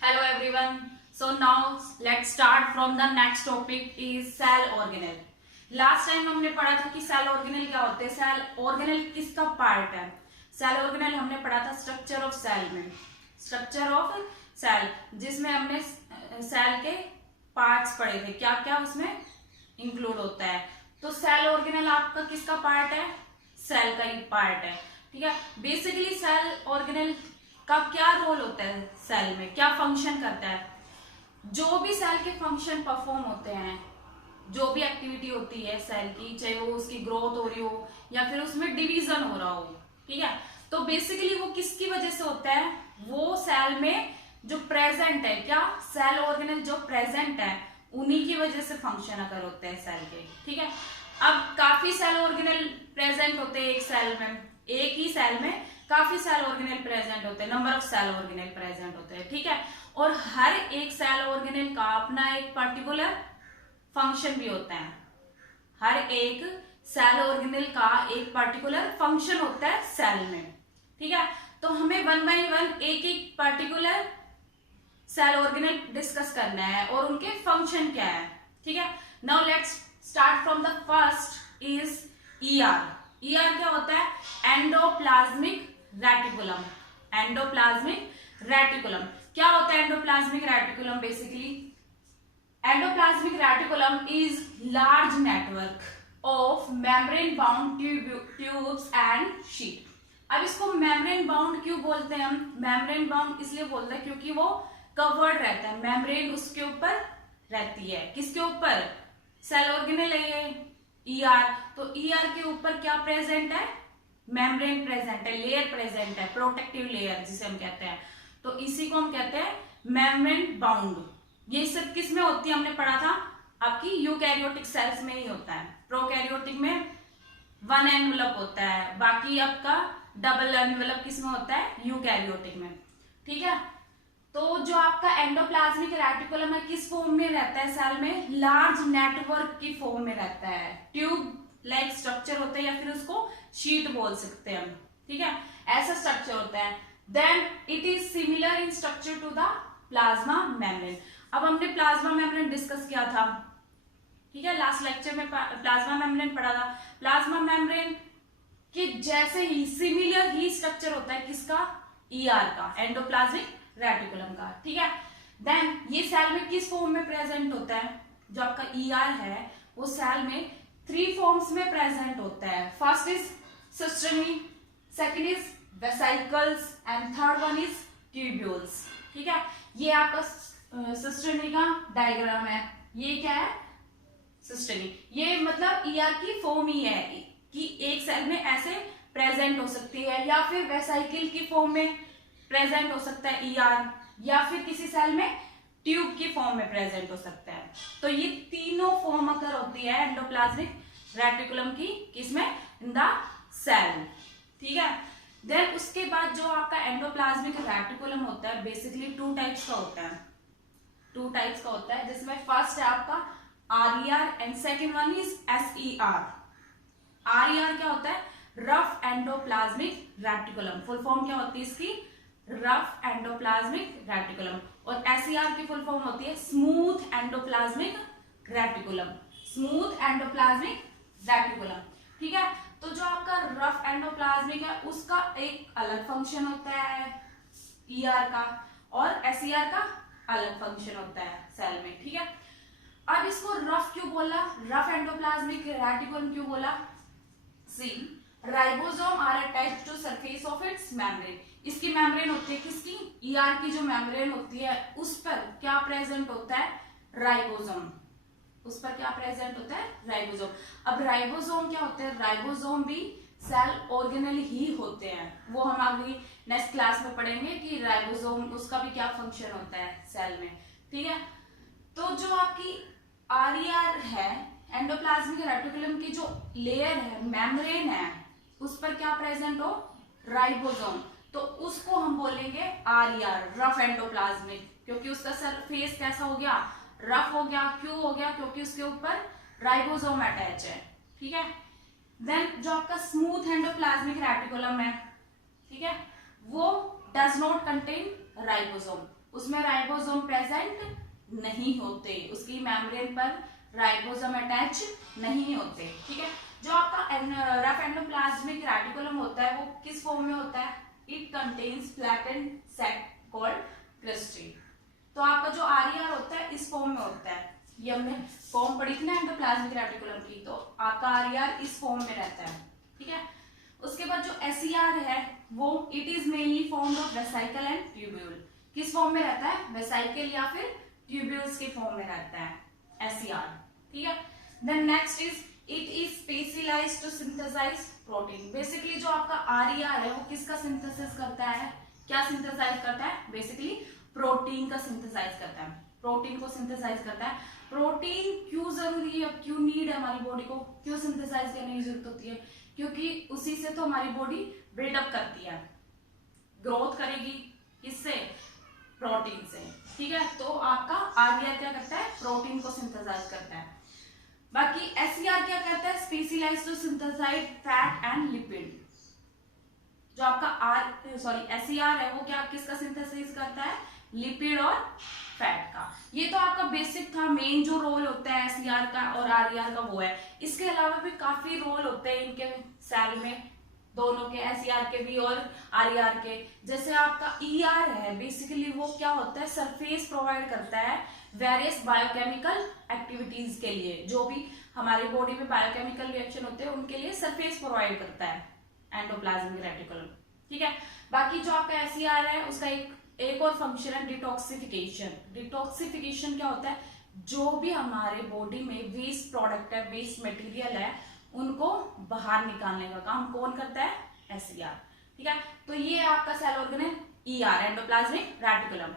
Hello everyone. So now let's start from the next topic is cell organelle. Last time हमने पढ़ा था कि cell organelle क्या होते हैं, सेल ऑर्गेनेल किसका पार्ट है। सेल ऑर्गेनेल हमने पढ़ा था स्ट्रक्चर ऑफ सेल में, स्ट्रक्चर ऑफ सेल जिसमें हमने सेल के पार्ट्स पढ़े थे, क्या क्या उसमें इंक्लूड होता है। तो सेल ऑर्गेनेल आपका किसका पार्ट है, सेल का ही पार्ट है। ठीक है, बेसिकली सेल ऑर्गेनेल का क्या रोल होता है, सेल में क्या फंक्शन करता है। जो भी सेल के फंक्शन परफॉर्म होते हैं, जो भी एक्टिविटी होती है सेल की, चाहे वो उसकी ग्रोथ हो रही हो या फिर उसमें डिवीजन हो रहा हो, ठीक है, तो बेसिकली वो किसकी वजह से होता है, वो सेल में जो प्रेजेंट है, क्या सेल ऑर्गेनेल जो प्रेजेंट है उन्हीं की वजह से फंक्शन अगर होते हैं सेल के। ठीक है, अब काफी सेल ऑर्गेनेल प्रेजेंट होते हैं एक सेल में, एक ही सेल में काफी सेल ऑर्गेनेल प्रेजेंट होते हैं, number of cell organelle present होते हैं। ठीक है, और हर एक सेल ऑर्गेनेल का अपना एक पर्टिकुलर फंक्शन भी होता है। हर एक सेल ऑर्गेनेल का एक पर्टिकुलर फंक्शन होता है सेल में। ठीक है, तो हमें वन बाय वन एक एक पर्टिकुलर सेल ऑर्गेनेल डिस्कस करना है और उनके फंक्शन क्या है। ठीक है, now let's start from the first is ER. ER क्या होता है, एंडोप्लाज्मिक रेटिकुलम। एंडोप्लाज्मिक रेटिकुलम क्या होता है, endoplasmic reticulum basically endoplasmic reticulum is large network of membrane bound tubes and sheet। अब इसको membrane bound क्यों बोलते हैं हम, membrane bound इसलिए बोलते हैं क्योंकि वो कवर्ड रहता है, membrane उसके ऊपर रहती है। किसके ऊपर, सेल ऑर्गेनेल है ये ER, तो ER के ऊपर क्या प्रेजेंट है, membrane प्रेजेंट है, लेयर प्रेजेंट है, प्रोटेक्टिव लेयर जिसे हम कहते हैं। तो इसी को हम कहते हैं membrane bound। ये सब किस में होती है, हमने पढ़ा था आपकी यूकैरियोटिक सेल्स में ही होता है। प्रोकैरियोटिक में वन एनवेलप होता है, बाकी आपका डबल एनवेलप किस में होता है, यूकैरियोटिक में। ठीक है, तो जो आपका एंडोप्लाज्मिक रेटिकुलम है किस फॉर्म में रहता है सेल में, लार्ज नेटवर्क की फॉर्म में रहता है, ट्यूब लाइक स्ट्रक्चर होता है या फिर उसको शीट बोल सकते हैं हम। ठीक है, ऐसा स्ट्रक्चर होता है। Then it is similar in structure to the plasma membrane. अब हमने प्लाज्मा मेम्ब्रेन डिस्कस किया था, ठीक है, लास्ट लेक्चर में प्लाज्मा मेम्ब्रेन पढ़ा था। प्लाज्मा मेम्ब्रेन के जैसे ही सिमिलर ही स्ट्रक्चर होता है किसका, ईआर का, एंडोप्लाज्मिक रेटिकुलम का। ठीक है, देन ये सेल में किस फॉर्म में प्रेजेंट होता है, जो आपका ईआर है वो सेल में 3 फॉर्म्स में प्रेजेंट होता है। First is system, second is vesicles and third one is tubules. ठीक है, ये आपका सिस्टमी का डायग्राम है। ये क्या है, सिस्टमी, ये मतलब ईआर की फॉर्म ही है कि एक सेल में ऐसे प्रेजेंट हो सकती है, या फिर वेसाइकिल की फॉर्म में प्रेजेंट हो सकता है ईआर, या फिर किसी सेल में ट्यूब की फॉर्म में प्रेजेंट हो सकता है। तो ये तीनों फॉर्म अगर होती है एंडोप्लाज्मिक रेटिकुलम की, किसमें, इन द सेल। ठीक है, देन उसके बाद जो आपका एंडोप्लाज्मिक रेटिकुलम होता है बेसिकली 2 टाइप्स का होता है, 2 टाइप्स का होता है, जिसमें फर्स्ट है आपका RER and second one is SER. RER क्या होता है, rough endoplasmic reticulum, full form क्या होती है इसकी, रफ एंडोप्लाज्मिक रेटिकुलम। और एसईआर की फुल फॉर्म होती है smooth endoplasmic reticulum, smooth endoplasmic reticulum. ठीक है, तो जो आपका रफ एंडोप्लाज्मिक है उसका एक अलग फंक्शन होता है ईआर का, और एसईआर का अलग फंक्शन होता है सेल में। ठीक है, अब इसको रफ क्यों बोला, रफ एंडोप्लाज्मिक रेटिकुलम क्यों बोला, see ribosome are attached to surface of its membrane. इसकी मेम्ब्रेन होती है किसकी, ईआर की जो मेम्ब्रेन होती है उस पर क्या प्रेजेंट होता है, राइबोसोम, उस पर क्या प्रेजेंट होता है, राइबोसोम। अब राइबोसोम क्या होते हैं, राइबोसोम भी सेल ऑर्गेनेल ही होते हैं, वो हम अभी नेक्स्ट क्लास में पढ़ेंगे कि राइबोसोम उसका भी क्या फंक्शन होता है सेल में। ठीक है, तो जो आपकी आरईआर है, एंडोप्लाज्मिक रेटिकुलम की जो लेयर है, मेम्ब्रेन है, उस पर क्या प्रेजेंट हो, राइबोसोम, तो उसको हम बोलेंगे आरईआर, रफ एंडोप्लाज्मिक, क्योंकि उसका सरफेस कैसा हो गया, रफ हो गया। क्यों हो गया, क्योंकि उसके ऊपर राइबोसोम अटैच है। ठीक है, देन जो आपका स्मूथ एंडोप्लाज्मिक रेटिकुलम है, ठीक है, वो डज नॉट कंटेन राइबोसोम, उसमें राइबोसोम प्रेजेंट नहीं होते, उसकी मेम्ब्रेन पर राइबोसोम अटैच नहीं होते। ठीक है, जो आपका रफ एंडोप्लाज्मिक रेटिकुलम होता है वो किस फॉर्म में होता है? It contains flattened sac called cristae. तो आपका जो आरईआर होता है इस फॉर्म में होता है। ये हमने फॉर्म पढ़ी थी ना एंडोप्लाज्मिक रेटिकुलम की, तो आपका आरईआर इस फॉर्म में रहता है। ठीक है, उसके बाद जो एसईआर है वो it is mainly formed of vesicle and tubule. किस फॉर्म में रहता है? वेसिकल या फिर ट्यूब्यूल्स के फॉर्म में रहता है एसईआर। ठीक है, then next is it is specialized to synthesize protein. Basically जो आपका आरईआर है वो किसका सिंथेसिस करता है? क्या सिंथेसाइज करता है? बेसिकली प्रोटीन का सिंथेसाइज करता है, प्रोटीन को सिंथेसाइज करता है। प्रोटीन क्यों जरूरी है, क्यों नीड है हमारी बॉडी को, क्यों सिंथेसाइज करने की जरूरत होती है? क्योंकि उसी से तो हमारी बॉडी बिल्डअप करती है, ग्रोथ करेगी। किससे? प्रोटीन से। ठीक है, तो आपका आरईआर क्या करता है? प्रोटीन को सिंथेसाइज करता है। बाकी एसईआर क्या करता है? Specialized to synthesize fat and lipid. जो आपका एसईआर है वो क्या किसका सिंथेसिस करता है? लिपिड और फैट का। ये तो आपका बेसिक था, मेन जो रोल होता है एसईआर का और आरईआर का वो है। इसके अलावा भी काफी रोल होते हैं इनके सेल में, दोनों के, एसईआर के भी और आरईआर के। जैसे आपका ईआर है, बेसिकली वो क्या होता है? सरफेस प्रोवाइड करता है वेरियस बायोकेमिकल एक्टिविटीज के लिए। जो भी हमारी बॉडी में बायोकेमिकल रिएक्शन होते हैं उनके लिए सरफेस प्रोवाइड करता है एंडोप्लाज्मिक रेटिकुलम। ठीक है, बाकी जो आपका एसईआर है उसका एक और फंक्शन है डिटॉक्सिफिकेशन। डिटॉक्सिफिकेशन क्या होता है? जो भी हमारे बॉडी में वेस्ट प्रोडक्ट है, वेस्ट मटेरियल है, उनको बाहर निकालने का काम कौन करता है? एसईआर। ठीक है, तो ये आपका cell organelle ER, endoplasmic reticulum.